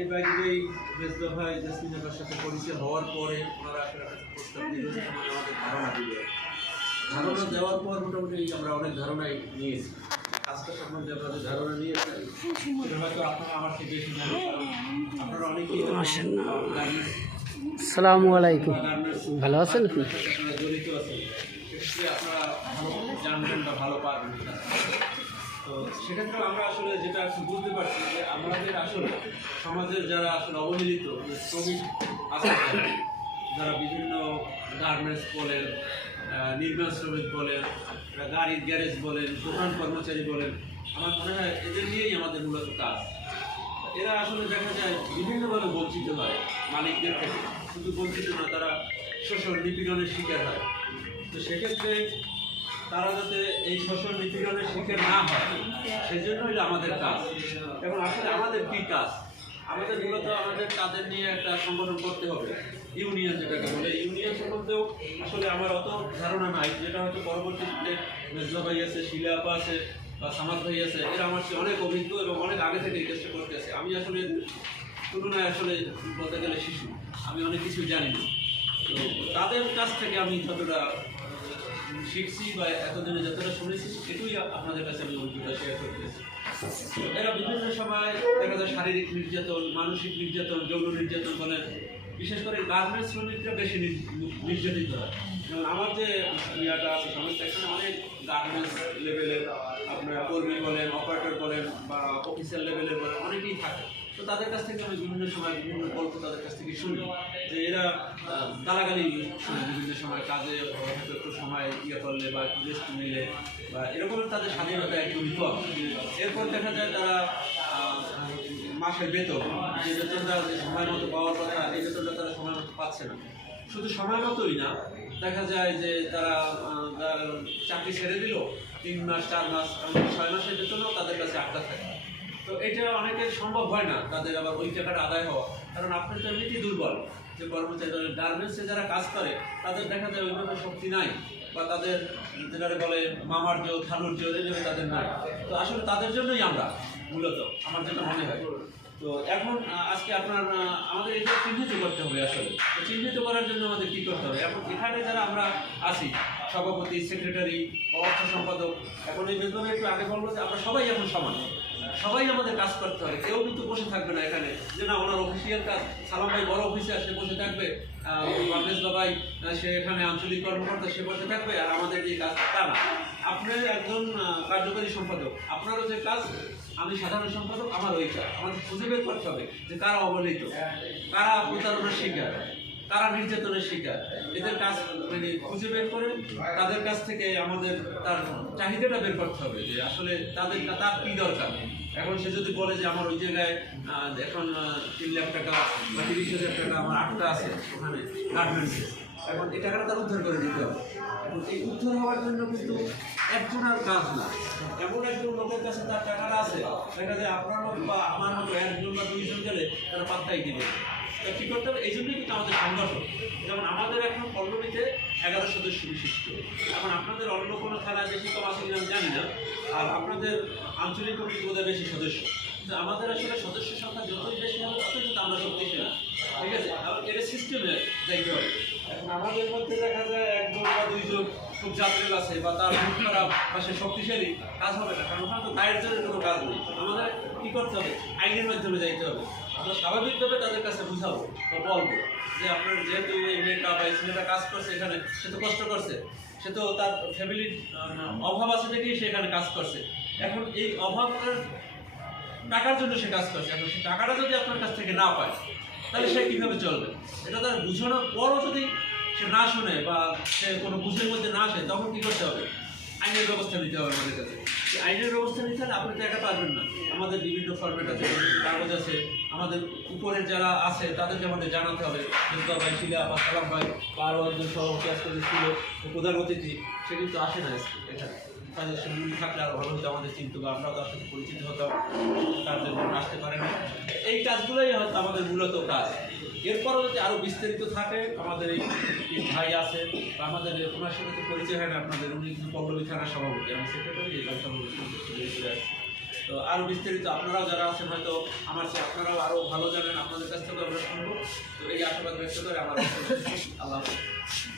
এই বাইরেই মেজবা ভাই জাসমিন আপার সাথে পরিচয় হওয়ার পরে ওনারা আসলে একটা প্রস্তাব দিল যে আমাদের ধারণা দিল। ধারণা দেওয়ার পর মোটামুটি আমরা অনেক ধারণাই নিয়েছি। কাজটা সম্বন্ধে আমরা যে ধারণা নিয়েছি সেটা হয়তো আপনারা আমার থেকে বেশি জানেন, কারণ আপনারা অনেকেই আসসালামু আলাইকুম, ভালো আছেন? আপনারা জড়িত আছেন, সেক্ষেত্রে আপনারা ভালো জানবেন বা ভালো পারবেন। তো সেক্ষেত্রে আমরা আসলে যেটা একটু বুঝতে পারছি যে আমাদের আসলে সমাজের যারা আসলে অবহেলিত শ্রমিক আছে, যারা বিভিন্ন গার্মেন্টস বলেন, নির্মাণ শ্রমিক বলেন, গাড়ির গ্যারেজ বলেন, দোকান কর্মচারী বলেন, আমার মনে হয় এদের নিয়েই আমাদের মূলত কাজ। এরা আসলে দেখা যায় বিভিন্নভাবে বঞ্চিত হয় মালিকদের থেকে, শুধু বঞ্চিত না, তারা শোষণ নিপীড়নের শিকার হয়। তো সেক্ষেত্রে তারা যাতে এই শোষণ নিপীড়নের শিকার না হয় সেই জন্য হলো আমাদের কাজ। এবং আসলে আমাদের কী কাজ? আমাদের মূলত আমাদের তাদের নিয়ে একটা সংগঠন করতে হবে, ইউনিয়ন যেটাকে বলে। ইউনিয়ন সম্বন্ধেও আসলে আমার অত ধারণা নাই, যেটা হয়তো পরবর্তীতে মেজবা ভাই আছে, শিলা আপা আছে বা সামাদ ভাই আছে, এরা আমার চেয়ে অনেক অভিজ্ঞ এবং অনেক আগে থেকে এই কাজটা করতে আছে। আমি আসলে তুলনায় আসলে বলতে গেলে শিশু, আমি অনেক কিছু জানি না। তো তাদের কাছ থেকে আমি যতটা শিখছি বা এতদিনে যতটা শুনেছি, এটুই আপনাদের কাছে আমি অভিজ্ঞতা শেয়ার করতেছি। এরা বিভিন্ন সময় দেখা যায় শারীরিক নির্যাতন, মানসিক নির্যাতন, যৌন নির্যাতন বলেন, বিশেষ করে গার্মেন্টস শ্রমিকরা বেশি নির্যাতিত হয়। যেমন আমার যে ইয়াটা আছে সংস্থা, এখানে অনেক গার্মেন্টস লেভেলের আপনার কর্মী বলেন, অপারেটর বলেন বা অফিসিয়াল লেভেলের বলেন, অনেকেই থাকে। তো তাদের কাছ থেকে আমি বিভিন্ন সময় বিভিন্ন গল্প তাদের কাছ থেকে শুনি যে এরা গালাগালি শুনে বিভিন্ন সময়, কাজে হয়তো একটু সময় ইয়ে করলে বা একটু রেস্ট নিলে বা এরকম তাদের স্বাধীনতা একটু কম। এরপর দেখা যায় তারা মাসের বেতন, যে বেতনটা সময় মতো পাওয়ার কথা, এই বেতনটা তারা সময় মতো পাচ্ছে না। শুধু সময় মতোই না, দেখা যায় যে তারা চাকরি ছেড়ে দিল, 3 মাস 4 মাস 6 মাসের বেতনও তাদের কাছে আটকা থাকে। তো এটা অনেকের সম্ভব হয় না তাদের আবার ওই টাকাটা আদায় হওয়া, কারণ আপনি তো এমনিতেই দুর্বল। যে কর্মচারী গার্মেন্টসে যারা কাজ করে তাদের দেখা যায় ওইভাবে শক্তি নাই, বা তাদের যেটা বলে মামার জোর, খালুর জোর, এইভাবে তাদের নাই। তো আসলে তাদের জন্যই আমরা মূলত, আমার যেটা মনে হয়। তো এখন আজকে আপনার আমাদের এটা চিহ্নিত করতে হবে। আসলে তো চিহ্নিত করার জন্য আমাদের কী করতে হবে? এখন এখানে যারা আমরা আছি, সভাপতি, সেক্রেটারি বা অর্থ সম্পাদক, এখন এই বেতনে একটু আগে বলবো যে আমরা সবাই এখন সমান, সবাই আমাদের কাজ করতে হবে। কেউ কিন্তু বসে থাকবে না এখানে যে না ওনার অফিসিয়াল কাজ, সালাম ভাই বড় অফিসে আসে বসে থাকবে, মেজবা ভাই সে এখানে আঞ্চলিক কর্মকর্তা, সে বসে থাকবে, আর আমাদের যে কাজ তা না। আপনি একজন কার্যকরী সম্পাদক, আপনারও যে কাজ, আমি সাধারণ সম্পাদক, আমার ওই কাজ। আমাদের খুঁজে বের করতে হবে যে কারা অবহেলিত, কারা প্রতারণার শিকার, কারা নির্যাতনের শিকার, এদের কাজ মানে খুঁজে বের করে তাদের কাছ থেকে আমাদের তার চাহিদাটা বের করতে হবে যে আসলে তার কী দরকার। এখন সে যদি বলে যে আমার ওই জায়গায় এখন 3 লাখ টাকা বা 30,000 টাকা আমার আটটা আছে ওখানে গার্মেন্টসে, এখন এই টাকাটা তার উদ্ধার করে দিতে হবে। এখন এই উদ্ধার হওয়ার জন্য কিন্তু একজনের কাজ না, এমন একজন লোকের কাছে তার টাকাটা আছে, দেখা যায় আপনার মতো বা আমার মতো 1 বা 2 জন গেলে তারা পাত্তাই দিবে। তা কী করতে হবে? এই জন্যই কিন্তু আমাদের সংগঠন। যেমন আমাদের এখন পল্লবীতে 11 সদস্য বিশিষ্ট, এখন আপনাদের অন্য কোনো থানায় বেশি কম আছে কিনা আমি জানি না, আর আপনাদের আঞ্চলিক কমিটি বোধহয় বেশি সদস্য। কিন্তু আমাদের আসলে সদস্য সংখ্যা যতই বেশি হবে ততই কিন্তু আমরা শক্তিশালী, ঠিক আছে? আবার এটা সিস্টেমে যাইতে হবে। এখন আমাদের মধ্যে দেখা যায় 1 জন বা 2 জন খুব যাত্রীল আছে বা তার মুখ খারাপ বা সে শক্তিশালী, কাজ হবে না, কারণ ওখানে তো গায়ের জন্য কোনো কাজ নেই। আমাদের কী করতে হবে? আইনের মাধ্যমে যাইতে হবে। আমরা স্বাভাবিকভাবে তাদের কাছে বুঝাবো বা বলবো যে আপনার যেহেতু এই মেয়েটা বা এই ছেলেটা কাজ করছে এখানে, সে তো কষ্ট করছে, সে তো তার ফ্যামিলির অভাব আছে দেখেই সে এখানে কাজ করছে। এখন এই অভাবের টাকার জন্য সে কাজ করছে, এখন সে টাকাটা যদি আপনার কাছ থেকে না পায় তাহলে সে কীভাবে চলবে? এটা তার বুঝানোর পরও যদি সে না শুনে বা সে কোনো বুঝের মধ্যে না আসে, তখন কী করতে হবে? আইনের ব্যবস্থা নিতে হবে আমাদের কাছে। আইনের ব্যবস্থা নিতে হলে আপনি তো একা পারবেন না, আমাদের বিভিন্ন ফরম্যাট আছে, কাগজ আছে, আমাদের উপরের যারা আছে তাদেরকে আমাদের জানাতে হবে। মেজবা ভাই, শিলা বা সালাম ভাই বা আরও একজন সভাপতি আজকে ছিল প্রধান অতিথি, সে কিন্তু আসে না এখানে। তাদের সে মূল থাকলে আরও ভালো হতো, আমাদের চিন্তা বা আমরাও তার সাথে পরিচিত হতাম, তার জন্য আসতে পারে না। এই কাজগুলোই হয়তো আমাদের মূলত কাজ। এরপরও যদি আরও বিস্তারিত থাকে, আমাদের এই ভাই আছে বা আমাদের ওনার সাথে তো পরিচয় হয় না আপনাদের, উনি কিন্তু পল্লবী থানার সভাপতি, আমি সেক্রেটারি, এই সভাপতি। তো আরও বিস্তারিত আপনারাও যারা আছেন হয়তো আমার চেয়ে আপনারাও আরও ভালো জানেন, আপনাদের কাছ থেকে আমরা শুনবো। তো এই আশাবাদ ব্যক্ত করে আমার আল্লাহ হাফেজ।